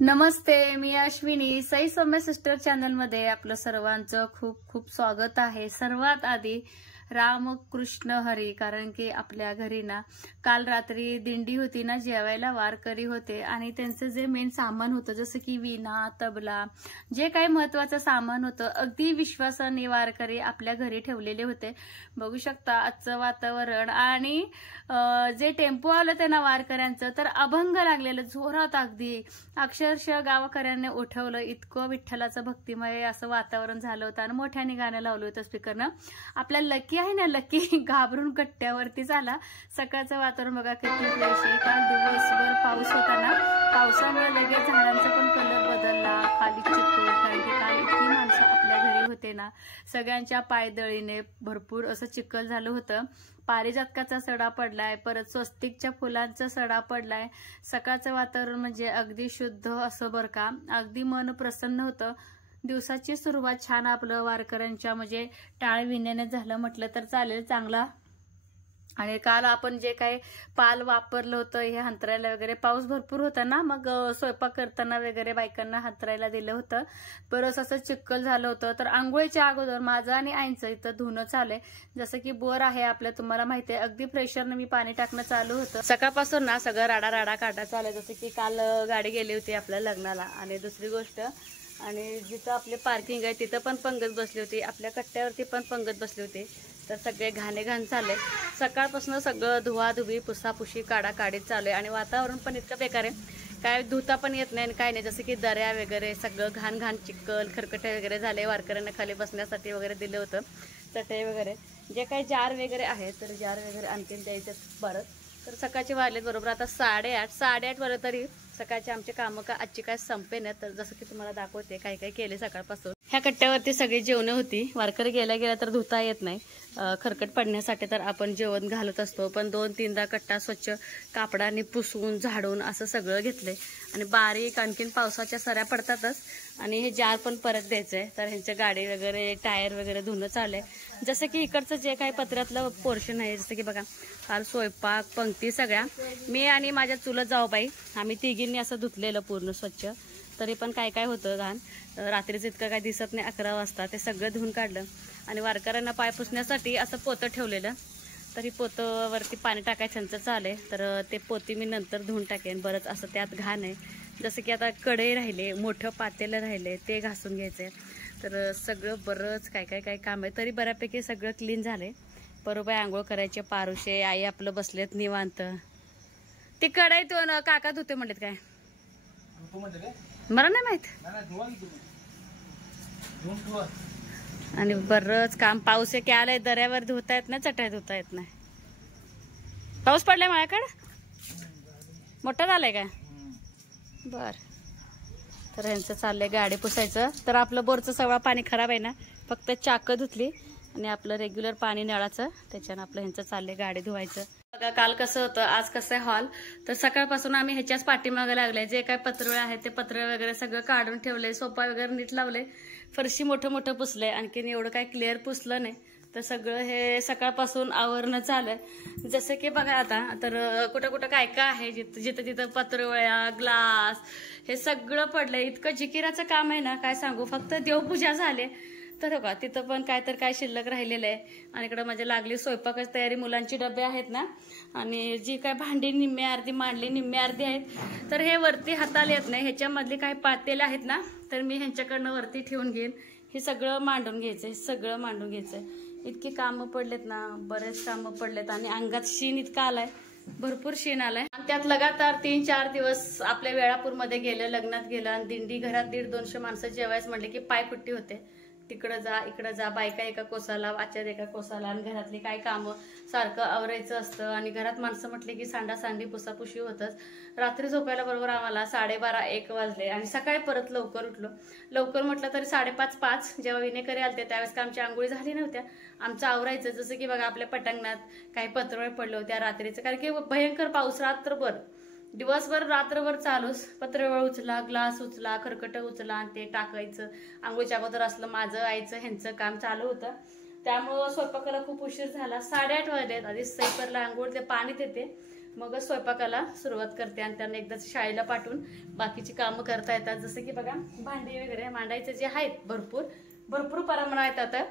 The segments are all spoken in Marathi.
नमस्ते, मी अश्विनी. साई सौम्य सिस्टर चॅनल मध्ये आपलं सर्वांचं खूप खूप स्वागत आहे. सर्वात आधी रामकृष्ण हरी. कारण की आपल्या घरी ना काल रात्री दिंडी होती ना, जेवायला वारकरी होते आणि त्यांचं जे मेन सामान होतं जसं की विणा, तबला, जे काही महत्वाचं सामान होतं अगदी विश्वासाने वारकरी आपल्या घरी ठेवलेले होते. बघू शकता आजचं वातावरण आणि जे टेम्पो आलं त्यांना वारकऱ्यांचं तर अभंग लागलेलं जोरात, अगदी अक्षरशः गावकऱ्यांनी उठवलं. इतकं विठ्ठलाचं भक्तिमय असं वातावरण झालं होतं आणि मोठ्याने गाणं लावलं होतं स्पीकरनं. आपल्या लकी आहे ना, लकी घाबरून कट्ट्यावरती झाला. सकाळचं वातावरण बघा किती फ्रेश आहे. काल दिवसभर पाऊस होता ना, पावसामुळे लगेच झाडांचा पण कलर बदलला, खाली चिखल. कारण की काल इतकी माणसं आपल्या घरी होते ना, सगळ्यांच्या पायदळीने भरपूर असं चिखल झालं होतं. पारिजातकाचा सडा पडलाय, परत स्वस्तिकच्या फुलांचा सडा पडलाय. सकाळचं वातावरण म्हणजे अगदी शुद्ध असं बरं का, अगदी मन प्रसन्न होतं. दिवसाची सुरुवात छान आपलं वारकऱ्यांच्या म्हणजे टाळ विण्याने झालं म्हटलं तर चालेल, चांगला. आणि काल आपण जे काही पाल वापरलं होतं हे हंतरायला वगैरे, पाऊस भरपूर होता ना, मग स्वयंपाक करताना वगैरे बायकांना हंतरायला दिलं होतं. बरंच असं चिखल झालं होतं. तर आंघोळीच्या अगोदर माझं आणि आईंचं इथं धुणं चाललंय. जसं की बोर आहे आपलं, तुम्हाला माहिती आहे, अगदी प्रेशरनं मी पाणी टाकणं चालू होतं. सकाळपासून ना सगळं राडा काढा चालू. जसं की काल गाडी गेली होती आपल्या लग्नाला. आणि दुसरी गोष्ट, आणि जिथं आपले पार्किंग आहे तिथं पण पंगत बसली होती, आपल्या कट्ट्यावरती पण पंगत बसली होती. तर सगळे घाण चालले. सकाळपासून सगळं धुवाधुवी, पुसापुशी, काढीत चालू आहे. आणि वातावरण पण इतकं बेकार आहे, काय धुता पण येत नाही आणि काय नाही. जसं की दर्या वगैरे सगळं घाण चिखल, खरकटे वगैरे झाले. वारकऱ्यांना खाली बसण्यासाठी वगैरे दिलं होतं चटई वगैरे. जे काही जार वगैरे आहे तर जार वगैरे आणखीन द्यायचं बरं. तर सकाळचे वाजलेत बरोबर आता 8:30 वाजले. तरी सकाळचे आमचे कामं का आजची काय संपे नाही. तर जसं की तुम्हाला दाखवते काय काय केले सकाळपासून. ह्या कट्ट्यावरती सगळी जेवणं होती. वारकरी गेल्या तर धुता येत नाही, खरकट पडण्यासाठी तर आपण जेवण घालत असतो. पण 2-3दा कट्टा स्वच्छ कापडाने पुसून झाडून असं सगळं घेतलंय. आणि बारीक आणखीन पावसाच्या सऱ्या पडतातच. आणि हे जार पण परत द्यायचंय. तर ह्यांच्या गाडी वगैरे टायर वगैरे धुणं चाललंय. जसं की इकडचं जे काही पत्र्यातलं पोर्शन आहे, जसं की बघा काल स्वयंपाक पंक्ती सगळ्या मी आणि माझ्या चुलत जाऊबाई आम्ही तिघींनी असं धुतलेलं पूर्ण स्वच्छ. तरी पण काय काय होतं घाण, रात्रीचं इतकं काय दिसत नाही. 11 वाजता ते सगळं धुवून काढलं. आणि वारकऱ्यांना पाय पुसण्यासाठी असं पोतं ठेवलेलं. तरी पोतंवरती पाणी टाकायचं चाललंय. तर ते पोती मी नंतर धुवून टाकेन. बरंच असं त्यात घाण आहे. जसं की आता कढई राहिले, मोठं पातेलं राहिले, ते घासून घ्यायचंय. तर सगळं बरंच काय काम आहे. तरी बऱ्यापैकी सगळं क्लीन झालंय. बरोबर आंघोळ करायचे, पारुशे आई आपलं बसलेत निवांत. ती कढई तो काका धुते म्हणलेत काय मला नाही माहित. आणि बरंच काम, पाऊस एक आलाय, दर्यावर धुता येत नाही, चटई धुता येत नाही. पाऊस पडलाय माझ्याकडे, मोठा झालाय काय बर. तर ह्यांचं चाललंय गाडी पुसायचं. तर आपलं बोरचं सगळं पाणी खराब आहे ना, फक्त चाक धुतली आणि आपलं रेग्युलर पाणी नळाचं, त्याच्यानं आपलं ह्यांचं चाललंय गाडी धुवायचं. बघा काल कसं होतं, आज कसं आहे हॉल. तर सकाळपासून आम्ही ह्याच्याच पाठीमागे लागले. जे काय पत्रळे आहेत ते पत्रळे वगैरे सगळं काढून ठेवले, सोफा वगैरे नीट लावले, फरशी मोठं पुसलंय. आणखीन एवढं काय क्लिअर पुसलं नाही. तर सगळं हे सकाळपासून आवरणं चाललंय. जसं की बघा आता तर कुठं काय आहे, जिथं तिथं पत्रवळ्या, ग्लास हे सगळं पडलंय. इतकं जिकिराचं काम आहे ना, काय सांगू. फक्त देवपूजा झाले तर बघा तिथं पण काय शिल्लक राहिलेलं आहे. आणि इकडं म्हणजे लागली स्वयंपाकाची तयारी. मुलांची डबे आहेत ना, आणि जी काय भांडी निम्मे अर्धी मांडली, निम्मे अर्धी आहेत. तर हे वरती हाताला येत नाही. ह्याच्यामधली काही पातेले आहेत ना, तर मी ह्यांच्याकडनं वरती ठेवून घेईन. हे सगळं मांडून घ्यायचंय. इतकी कामं पडलेत ना, बरेच कामं पडलेत. आणि अंगात शीन इतका आलाय, भरपूर शीन आलाय. आणि त्यात लगातार 3-4 दिवस आपल्या वेळापूरमध्ये गेलं, लग्नात गेलं. आणि दिंडी घरात 150-200 माणसं जेवायचं म्हटले की पायकुट्टी होते. तिकडं जा इकडं जा, बायका एका कोसाला, आचार्य एका कोसाला. आणि घरातली काय कामं सारखं आवरायचं असतं. आणि घरात माणसं म्हटले की सांडासांडी पुसापुशी होतच. रात्री झोपायला बरोबर आम्हाला 12:30-1 वाजले. आणि सकाळी परत लवकर उठलो. लवकर म्हटलं तरी 5:30 जेव्हा विनेकरी आलते त्यावेळेस का आमची आंघोळी झाली नव्हत्या. आमचं आवरायचं. जसं की बघा आपल्या पटांगणात काही पत्रवळ पडले होत्या रात्रीचं, कारण की भयंकर पाऊस रात्रभर, दिवसभर रात्रभर चालूच. पत्रवळ उचला, ग्लास उचला, खरकट उचला आणि ते टाकायचं. आंघोळीच्या अगोदर असलं माझं आईचं ह्यांचं काम चालू होतं. त्यामुळं स्वयंपाकाला खूप उशीर झाला. 8:30 वाजलेत. आधी सैपरला आंघोळ ते पाणी देते, मग स्वयंपाकाला सुरुवात करते आणि त्यांना एकदा शाळेला पाठवून बाकीची कामं करता येतात. जसं की बघा भांडी वगैरे मांडायचे जे आहेत भरपूर प्रमाणात आता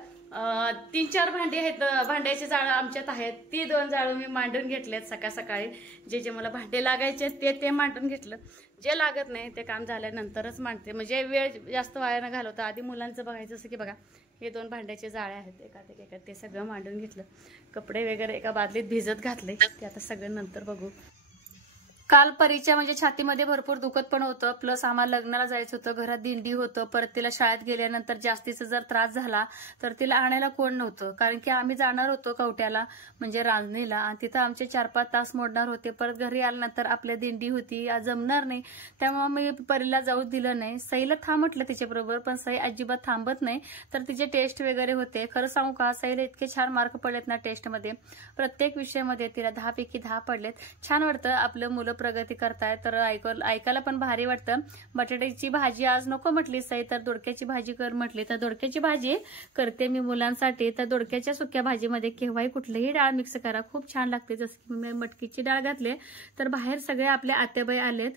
3-4 भांडी आहेत. भांड्याची जाळं आमच्यात आहेत. ती 2 जाळं मी मांडून घेतलेत सकाळी. जे मला भांडे लागायचे ते मांडून घेतलं. जे लागत नाही ते काम झाल्यानंतरच मांडते, म्हणजे वेळ जास्त वाया न घालवता आधी मुलांचं बघायचं. जसं की बघा हे 2 भांड्याचे जाळे आहेत, एका ते सगळं मांडून घेतलं. कपडे वगैरे एका बादलीत भिजत घातले, ते आता सगळं नंतर बघू. काल परीच्या म्हणजे छातीमध्ये भरपूर दुखत पण होतं, प्लस आम्हाला लग्नाला जायचं होतं, घरात दिंडी होतं. परत तिला शाळेत गेल्यानंतर जास्तीचा जर त्रास झाला तर तिला आणायला कोण नव्हतं, कारण की आम्ही जाणार होतो कवट्याला म्हणजे रांजणीला आणि तिथं आमचे 4-5 तास मोडणार होते. परत घरी आल्यानंतर आपल्या दिंडी होती, आज जमणार नाही, त्यामुळे मी परीला जाऊ दिलं नाही. सईला थांब म्हटलं तिच्याबरोबर, पण सई अजिबात थांबत नाही. तर तिचे टेस्ट वगैरे होते. खरं सांगू का, सईला इतके छान मार्क पडलेत ना टेस्टमध्ये, प्रत्येक विषयामध्ये तिला 10 पैकी 10 पडलेत. छान वाटतं आपलं मुलं प्रगती करताय, तर ऐकायला पण भारी वाटतं. बटाट्याची भाजी आज नको म्हटली सई, तर दोडक्याची भाजी कर म्हटली, तर दोडक्याची भाजी करते मी मुलांसाठी. तर दोडक्याच्या सुक्या भाजीमध्ये केव्हाही कुठलीही डाळ मिक्स करा, खूप छान लागते. जसं की मी मटकीची डाळ घातली, तर बाहेर सगळे आपले आत्याबाई आलेत,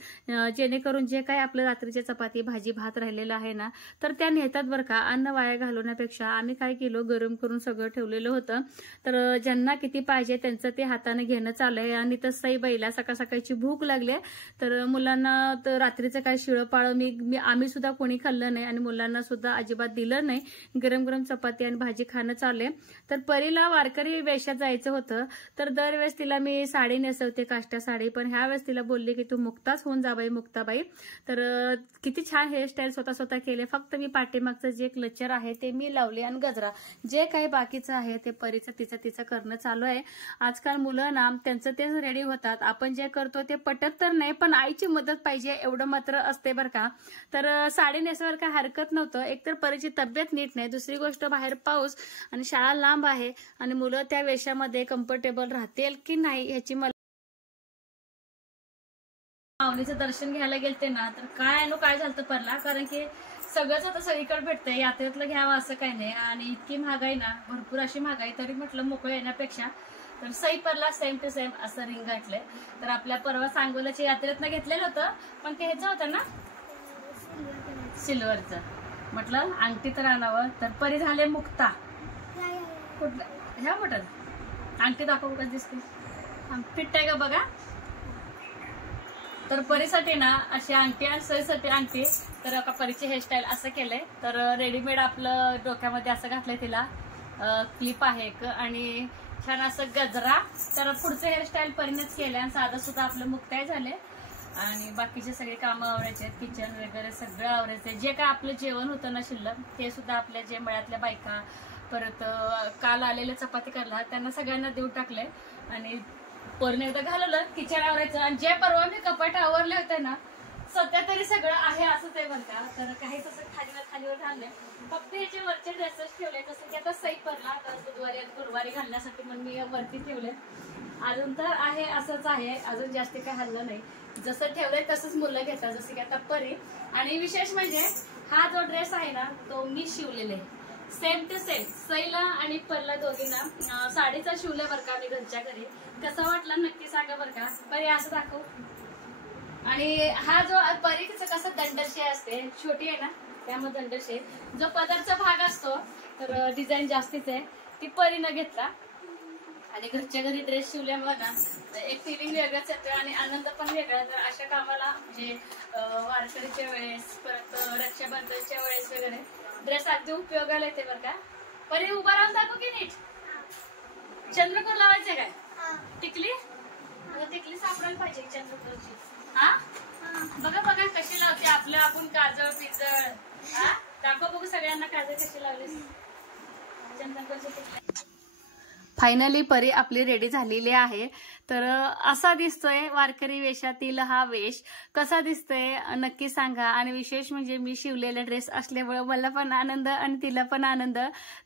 जेणेकरून जे काही आपलं रात्रीच्या चपाती भाजी भात राहिलेलं आहे ना, तर त्या नेतात बरं का. अन्न वाया घालवण्यापेक्षा आम्ही काय केलं, गरम करून सगळं ठेवलेलं होतं. तर ज्यांना किती पाहिजे त्यांचं ते हाताने घेणं चालू आहे. आणि तर सई बाईला सकाळची भूक लागली, तर मुलांना तर रात्रीचं काय शिळं पाळं आम्ही सुद्धा कोणी खाल्लं नाही आणि मुलांना सुद्धा अजिबात दिलं नाही. गरम चपाती आणि भाजी खाणं चालले. तर परीला वारकरी वेशात जायचं होतं, तर दरवेळेस तिला मी साडी नेसवते, काष्टा साडी, पण ह्या वेळेस तिला बोलले की तू मुक्ताच होऊन जा बाई, मुक्ताबाई. तर किती छान हेअरस्टाईल स्वतः केले. फक्त मी पाठीमागचं जे क्लचर आहे ते मी लावले आणि गजरा, जे काही बाकीचं आहे ते परीचं तिचं करणं चालू आहे. आजकाल मुलं ना त्यांचं तेच रेडी होतात, आपण जे करतो ते पटत तर नाही, पण आईची मदत पाहिजे एवढं मात्र असते बरं का. तर साडी नेसवायला काय हरकत नव्हतं. एकतर परीची तब्येत नीट नाही, दुसरी गोष्ट बाहेर पाऊस आणि शाळा लांब आहे आणि मुलं त्या वेशामध्ये कम्फर्टेबल राहतील की नाही ह्याची मला. माऊलीचं दर्शन घ्यायला गेलते ना, तर काय झालं परला, कारण की सगळंच आता सगळीकडे भेटतंय, यात्रेतलं घ्यावं असं काही नाही. आणि इतकी महागाई ना, भरपूर अशी महागाई, तरी म्हटलं मोकळं येण्यापेक्षा तर सई परला सेम टू सेम असं रिंग घातलंय. तर आपल्या परवा सांगोल्याच्या यात्रेतनं घेतलेलं होतं, पण ते ह्याचं होतं ना सिल्वरचं. म्हटलं अंगठी तर आणावं, तर परी झाले मुक्ता. कुठलं ह्या म्हटलं अंगठी दाखवू का दिसते, फिट आहे का बघा. तर परीसाठी ना अशी अंगठी आणि सईसाठी अंगठी. तर आता परीची हेअरस्टाईल असं केलंय, तर रेडीमेड आपलं डोक्यामध्ये असं घातलंय, तिला क्लिप आहे एक आणि छान असं गजरा. तर पुढचं हेअरस्टाईल परीनेच केलंय आणि साधं सुद्धा आपलं मुक्ताय झाले. आणि बाकीचे सगळे कामं आवरायचे आहेत, किचन वगैरे सगळं आवरायचंय. जे काय आपलं जेवण होतं ना शिल्लक, ते सुद्धा आपल्या जे मळ्यातल्या बायका, परत काल आलेल्या चपाती करला त्यांना सगळ्यांना देऊन टाकलंय. आणि परीने एकदा घालवलं किचन आवरायचं. आणि जे परवा मी कपाट आवरले होते ना, सध्या तरी सगळं आहे असंच आहे बरं का. तर काहीच असं खालीवर घाललंय, फक्त याचे वरचे ड्रेसेस ठेवले. जसं की आता सई पडला, तर बुधवारी आणि गुरुवारी घालण्यासाठी म्हणून मी वरती ठेवले. अजून तर आहे असंच आहे, अजून जास्त काही हल्लं नाही. जसं ठेवलंय तसंच मुलं घेतात, जसं की आता परी. आणि विशेष म्हणजे हा जो ड्रेस आहे ना, तो मी शिवलेला आहे सेम टू सेम. सईला आणि परला दोघींना साडीचा शिवल्या बरं का मी घरच्या घरी. कसा वाटला नक्की सांगा बरं का. परी असं दाखव. आणि हा जो परीचं कसं दंडशी असते, छोटी आहे ना त्यामुळे दंडशी, जो पदरचा भाग असतो तर डिझाईन जास्तीच आहे, ती परीनं घेतला. आणि घरच्या घरी ड्रेस शिवल्यामुळे ना एक फिलिंग वेगळाच येतो आणि आनंद पण वेगळा. तर अशा कामाला म्हणजे वारकरीच्या वेळेस, परत रक्षाबंधनच्या वेळेस वगैरे ड्रेस अगदी उपयोगाला येते बरं का. परी उभा राहून दाखव की नीट. चंद्रकोर लावायचे काय, टिकली टिकली सापडायला पाहिजे चंद्रकोरची. हा बघा कशी लावते आपलं आपण काजळ पिजळ. हा दाखव बघू सगळ्यांना काजळ कशी लावलीस चंद्रकोरची टिकली. फायनली परी आपली रेडी झालेली आहे. तर असा दिसतोय वारकरी वेशातील हा वेश. कसा दिसतोय नक्की सांगा. आणि विशेष म्हणजे मी शिवलेला ड्रेस असल्यामुळे मला पण आनंद आणि तिला पण आनंद.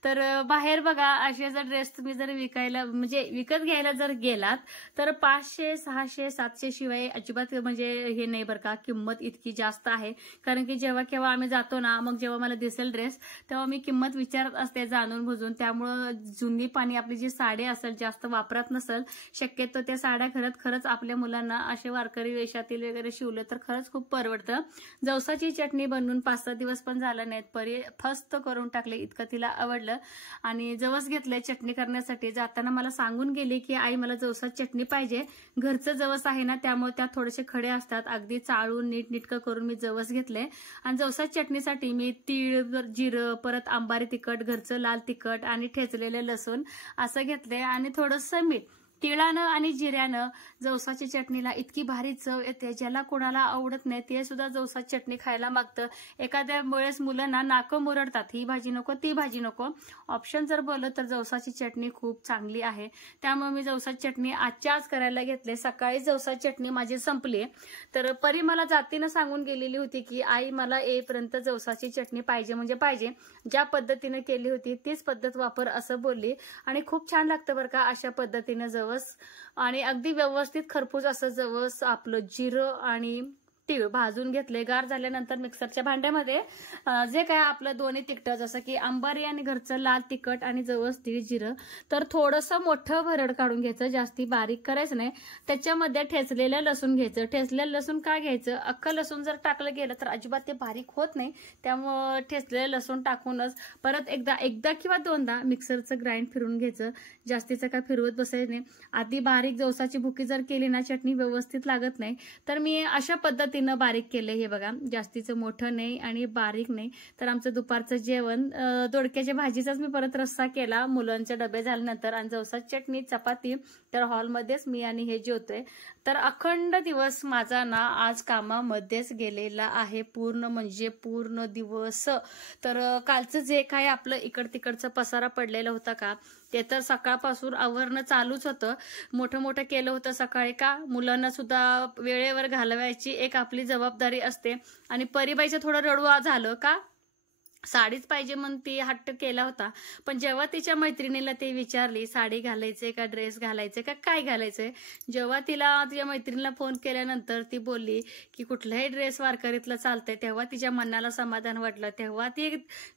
तर बाहेर बघा असे जर ड्रेस तुम्ही जर विकायला म्हणजे विकत घ्यायला जर गेलात तर 500, 600, 700 शिवाय अजिबात म्हणजे हे नाही बरं का. किंमत इतकी जास्त आहे, कारण की जेव्हा केव्हा आम्ही जातो ना, मग जेव्हा मला दिसेल ड्रेस तेव्हा मी किंमत विचारत असते जाणून बुजून. त्यामुळं जुनी पाणी आपली जी साडी असेल जास्त वापरात नसेल, शक्यतो त्या साड्या खरंच आपल्या मुलांना असे वारकरी वेशातील वगैरे शिवले तर खरंच खूप परवडतं. जवसाची चटणी बनवून 5-6 दिवस पण झालं नाहीत, परी फस्त करून टाकले, इतकं तिला आवडलं. आणि जवस घेतलंय चटणी करण्यासाठी. जाताना मला सांगून गेली की आई मला जवसाची चटणी पाहिजे, घरचं जवस आहे ना त्यामुळे त्यात थोडेसे खडे असतात, अगदी चाळून नीटनीटकं करून मी जवस घेतले. आणि जवसाची चटणीसाठी मी तीळ, जिरं, परत आंबारी तिखट, घरचं लाल तिखट आणि ठेचलेले लसूण असं घेतले आणि थोडंसं मीठ. तिळानं आणि जिऱ्यानं जवसाची चटणीला इतकी भारी चव येते, ज्याला कोणाला आवडत नाही ते सुद्धा जवसाची चटणी खायला मागतं. एखाद्या वेळेस मुलांना नाकं मुरडतात, ही भाजी नको ती भाजी नको, ऑप्शन जर बोललं तर जवसाची चटणी खूप चांगली आहे. त्यामुळे मी जवसाची चटणी आजच्या आज करायला घेतले. सकाळी जवसाची चटणी माझी संपली, तर परी मला जातीनं सांगून गेलेली होती की आई मला येईपर्यंत जवसाची चटणी पाहिजे म्हणजे पाहिजे, ज्या पद्धतीने केली होती तीच पद्धत वापर असं बोलली. आणि खूप छान लागतं बरं का अशा पद्धतीने जवस. आणि अगदी व्यवस्थित खरपूस असं जवस आपलं जिरं आणि तीळ भाजून घेतले. गार झाल्यानंतर मिक्सरच्या भांड्यामध्ये जे काय आपलं दोन्ही तिखट, जसं की अंबारी आणि घरचं लाल तिखट आणि जवस, तीळ, जिरं, तर थोडंसं मोठं भरड काढून घ्यायचं, जास्ती बारीक करायचं नाही. त्याच्यामध्ये ठेचलेलं लसूण घ्यायचं. ठेचलेलं लसूण का घ्यायचं, अख्खं लसूण जर टाकलं गेलं तर अजिबात ते बारीक होत नाही, त्यामुळं ठेचलेलं लसूण टाकूनच परत एकदा किंवा दोनदा मिक्सरचं ग्राइंड फिरून घ्यायचं. जास्तीचं काय फिरवत बसायचं नाही. आधी बारीक जवसाची भुकी जर केली ना चटणी व्यवस्थित लागत नाही, तर मी अशा पद्धतीने बारीक केले. हे बघा, जास्तीचं मोठं नाही आणि बारीक नाही. तर आमचं दुपारचं जेवण दोडक्याच्या भाजीचाच मी परत रस्सा केला मुलांचे डबे झाल्यानंतर, आणि जवसाची चटणी, चपाती. तर हॉलमध्येच मी आणि हे जेवतोय. तर अखंड दिवस माझा ना आज कामामध्येच गेलेला आहे, पूर्ण म्हणजे पूर्ण दिवस. तर कालचं जे काय आपलं इकड तिकडचं पसारा पडलेला होता का, ते तर सकाळपासून आवरणं चालूच होतं. मोठं केलं होतं सकाळी, का मुलांना सुद्धा वेळेवर घालवायची एक आपली जबाबदारी असते. आणि परीबाईचं थोडं रडू झालं का, साडीच पाहिजे म्हणून ती हट्ट केला होता. पण जेव्हा तिच्या मैत्रिणीला ती विचारली साडी घालायचे का ड्रेस घालायचे का काय घालायचंय, जेव्हा तिला तिच्या मैत्रिणीला फोन केल्यानंतर ती बोलली की कुठलाही ड्रेस वारकरीतला चालतंय, तेव्हा तिच्या मनाला समाधान वाटलं. तेव्हा ती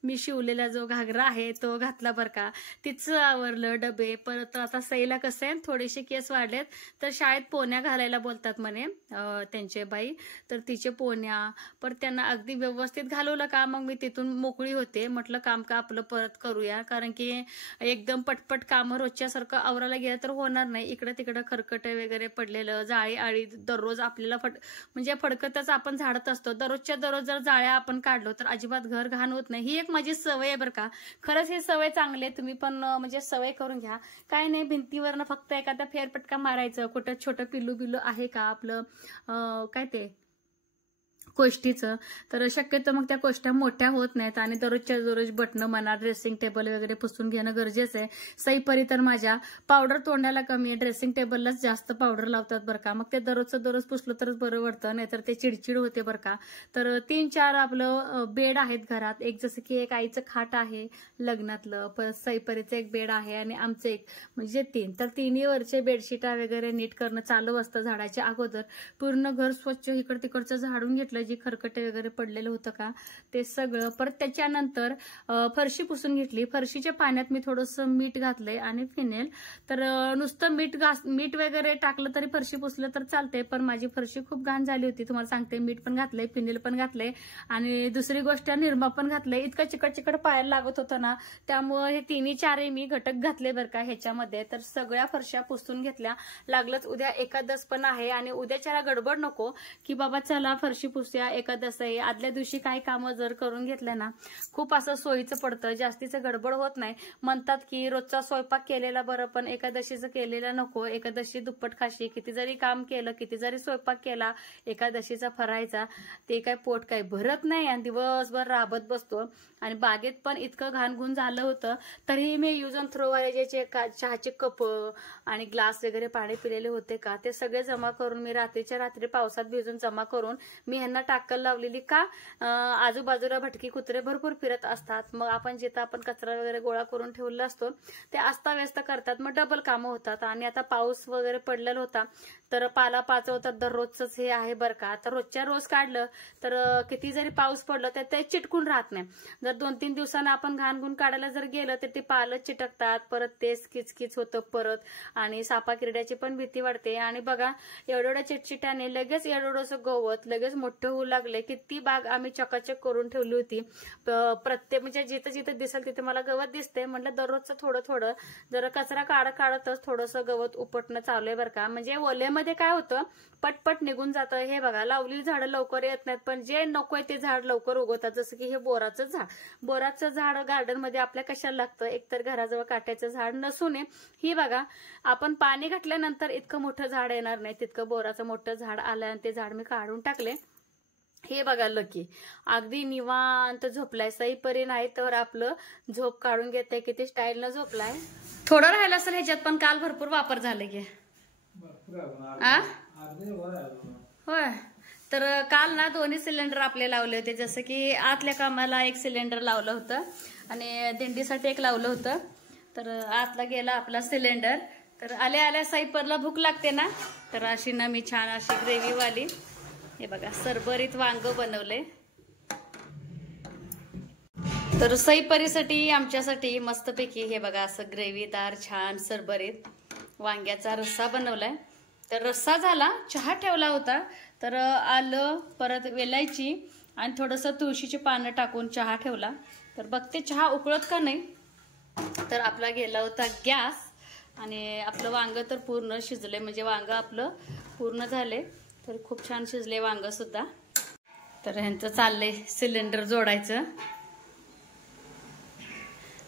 मी शिवलेला जो घागरा आहे तो घातला बरं का. तिचं आवरलं डबे. परत आता सईला कसं आहे, थोडेसे केस वाढलेत, तर शाळेत पोन्या घालायला बोलतात म्हणे त्यांचे बाई, तर तिचे पोन्या पर त्यांना अगदी व्यवस्थित घालवलं का मग मी तिथून मोकळी होते. म्हटलं काम का आपलं परत करूया, कारण की एकदम पटपट कामं रोजच्यासारखं आवरायला गेलं तर होणार नाही. इकडे तिकडे खरकटे वगैरे पडलेलं, जाळी आळी दररोज आपल्याला म्हणजे फडकतच आपण झाडत असतो. दररोजच्या दररोज जर जाळ्या आपण काढलो तर अजिबात घर घाण होत नाही. ही एक माझी सवय आहे बरं का. खरंच ही सवय चांगली आहे, तुम्ही पण म्हणजे सवय करून घ्या. काय नाही, भिंतीवरनं फक्त एखादा फेरपटका मारायचं. कुठं छोटं पिल्लू बिल्लू आहे का आपलं काय ते कोष्टीचं, तर शक्यतो मग त्या कोष्ट्या मोठ्या होत नाहीत. आणि दररोजच्या दररोज बटणं म्हणा, ड्रेसिंग टेबल वगैरे पुसून घेणं गरजेचं आहे. सईपरी तर माझ्या पावडर तोंडाला कमी आहे, ड्रेसिंग टेबललाच जास्त पावडर लावतात बरं का. मग ते दररोजचं दररोज पुसलं तरच बरं वाटतं, नाहीतर ते चिडचिड होते बरं का. तर 3-4 आपलं बेड आहेत घरात. एक जसं की एक आईचं खाट आहे लग्नातलं, परत सईपरीचं एक बेड आहे आणि आमचं एक, म्हणजे 3. तर तिन्हीवरचे बेडशीटा वगैरे नीट करणं चालू असतं झाडाच्या अगोदर. पूर्ण घर स्वच्छ इकड तिकडचं झाडून घेतलं, जी खरकटे वगैरे पडलेलं होतं का ते सगळं. परत त्याच्यानंतर फरशी पुसून घेतली. फरशीच्या पाण्यात मी थोडंसं मीठ घातलंय आणि फिनेल. तर नुसतं मीठ वगैरे टाकलं तरी फरशी पुसलं तर चालते, पण माझी फरशी खूप घाण झाली होती तुम्हाला सांगते. मीठ पण घातलंय, फिनेल पण घातलंय आणि दुसरी गोष्ट निरमा पण घातलंय. इतकं चिकट पायाला लागत होतं ना, त्यामुळे हे 3-4 मी घटक घातले बरं का ह्याच्यामध्ये. तर सगळ्या फरशा पुसून घेतल्या. लागलंच उद्या एकादश पण आहे आणि उद्याच्याला गडबड नको की बाबा चला फरशी पुसूया, एकादश आहे. आदल्या दिवशी काही कामं जर करून घेतल्या ना खूप असं सोयीचं पडतं, जास्तीचं गडबड होत नाही. म्हणतात की रोजचा स्वयंपाक केलेला बरं, पण एकादशीचं केलेला नको. एकादशी दुप्पट खाशी. किती जरी काम केलं, किती जरी स्वयंपाक केला एकादशीचा फरायचा, ते काय पोट काय भरत नाही आणि दिवसभर राबत बसतो. आणि बागेत पण इतकं घाणगुण झालं होतं, तरीही मी यूज अँड थ्रो वाले जे चहाचे कप आणि ग्लास वगैरे पाणी पिलेले होते का, ते सगळे जमा करून मी रात्रीच्या रात्री पावसात भिजून जमा करून मी ह्यांना टाकल लावलेली. का आजूबाजूला भटकी कुत्रे भरपूर फिरत असतात, मग आपण जिथं आपण कचरा वगैरे गोळा करून ठेवलेला असतो ते अस्ताव्यस्त करतात, मग डबल कामं होतात. आणि आता पाऊस वगैरे पडलेला होता, तर पाला पाचवतात दररोजच हे आहे बरं का. तर रोजच्या रोज काढलं तर किती जरी पाऊस पडलं तर ते चिटकून राहत नाही. जर 2-3 दिवसांना आपण घाण काढायला जर गेलं तर ते पालं चिटकतात, परत तेच किचकिच होतं परत, आणि सापा किरड्याची पण भीती वाटते. आणि बघा एवढ्या चिटचिट्याने लगेच एवढंसं गवत लगेच मोठं होऊ लागले. किती बाग आम्ही चकाचक करून ठेवली होती. प्रत्येक म्हणजे जिथं जिथं दिसेल तिथे मला गवत दिसते. म्हटलं दररोजचं थोडं थोडं जरा कचरा काढतच थोडंसं गवत उपटणं चालू आहे बरं का. म्हणजे ओल्यामध्ये काय होतं, पटपट निघून जातं. हे बघा लावलेली झाडं लवकर येत नाहीत, पण जे नकोय ते झाड लवकर उगवतात. जसं की हे बोराचं झाड गार्डन मध्ये आपल्या कशाला लागतं, एकतर घराजवळ काट्याचं झाड नसून ही बघा आपण पाणी घातल्यानंतर इतकं मोठं झाड येणार नाही, तितकं बोराचं मोठं झाड आलं आणि ते झाड मी काढून टाकले. हे बघा लकी अगदी निवांत झोपलाय. सईपरी नाही तर आपलं झोप काढून घेते. किती स्टाईलनं झोपलाय. थोडं राहिलं असेल ह्याच्यात, पण काल भरपूर वापर झाले की होय. तर काल ना 2 सिलेंडर आपले लावले होते. जसं की आतल्या कामाला 1 सिलेंडर लावलं होतं आणि दिंडीसाठी 1 लावलं होतं. तर आतला गेला आपला सिलेंडर. तर आल्या सईपरला भूक लागते ना, तर अशी ना मी छान अशी ग्रेव्हीवाली हे बघा सरभरीत वांग बनवले. तर सईपरीसाठी आमच्यासाठी मस्तपैकी हे बघा असं ग्रेव्हीदार छान सरभरीत वांग्याचा रस्सा बनवलाय. तर रस्सा झाला, चहा ठेवला होता. तर आलं परत वेलायची आणि थोडंसं तुळशीची पानं टाकून चहा ठेवला. तर बघते चहा उकळत का नाही. तर आपला गेला होता गॅस आणि आपलं वांग तर पूर्ण शिजले, म्हणजे वांग आपलं पूर्ण झाले. तर खूप छान शिजले वांग सुद्धा. तर ह्यांचं चाललंय सिलेंडर जोडायचं.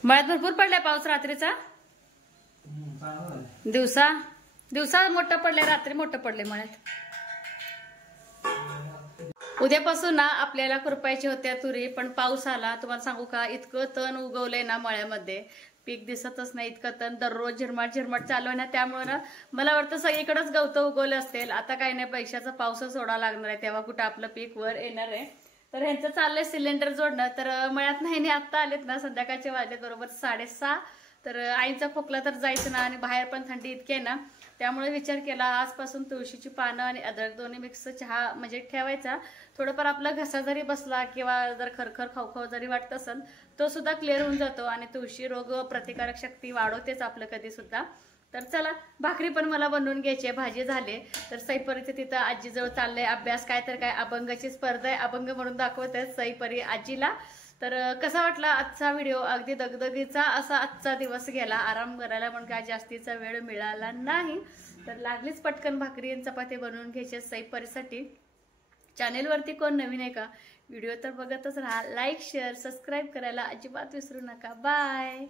मळ्यात भरपूर पडलाय पाऊस रात्रीचा. दिवसा मोठं पडलंय, रात्री मोठं पडलंय मळ्यात. उद्यापासून ना आपल्याला खुरपायची होत्या तुरी, पण पाऊस आला. तुम्हाला सांगू का इतकं तण उगवलंय ना मळ्यामध्ये, पीक दिसतच नाही. इतकं तण दररोज झिरमाट चालू आहे ना, त्यामुळे ना मला वाटतं सगळीकडेच गवतं उगवलं असतील. आता काही नाही, पैशाचा पाऊस सोडा लागणार आहे तेव्हा कुठं आपलं पीक वर येणार आहे. तर ह्यांचं चाललंय सिलेंडर जोडणं. तर मळ्यात नाही आता आलेत ना, संध्याकाळचे वाजले बरोबर 6:30. तर आईचा खोकला तर जायचं ना, आणि बाहेर पण थंडी इतकी आहे ना, त्यामुळे विचार केला आजपासून तुळशीची पानं आणि अद्रक दोन्ही मिक्स चहा म्हणजे ठेवायचा. थोडंफार आपला घसा जरी बसला किंवा जर खरखर खाऊ जरी वाटत असेल तो सुद्धा क्लिअर होऊन जातो. आणि तुळशी रोग प्रतिकारक शक्ती वाढवतेच आपलं कधी सुद्धा. तर चला भाकरी पण मला बनवून घ्यायची आहे, भाजी झाले. तर सईपरीचे तिथं आजीजवळ चाललंय अभ्यास. काय तर काय अभंगाची स्पर्धा आहे, अभंग म्हणून दाखवत आहेत सईपरी आजीला. तर कसा वाटला आजचा व्हिडिओ. अगदी दगदगीचा असा आजचा दिवस गेला. आराम करायला पण काय जास्तीचा वेळ मिळाला नाही. तर लागलीच पटकन भाकरी आणि चपाती बनवून घ्यायची सईपरीसाठी. चॅनेलवरती कोण नवीन आहे का, व्हिडिओ तर बघतच राहा. लाईक शेअर सबस्क्राईब करायला अजिबात विसरू नका. बाय.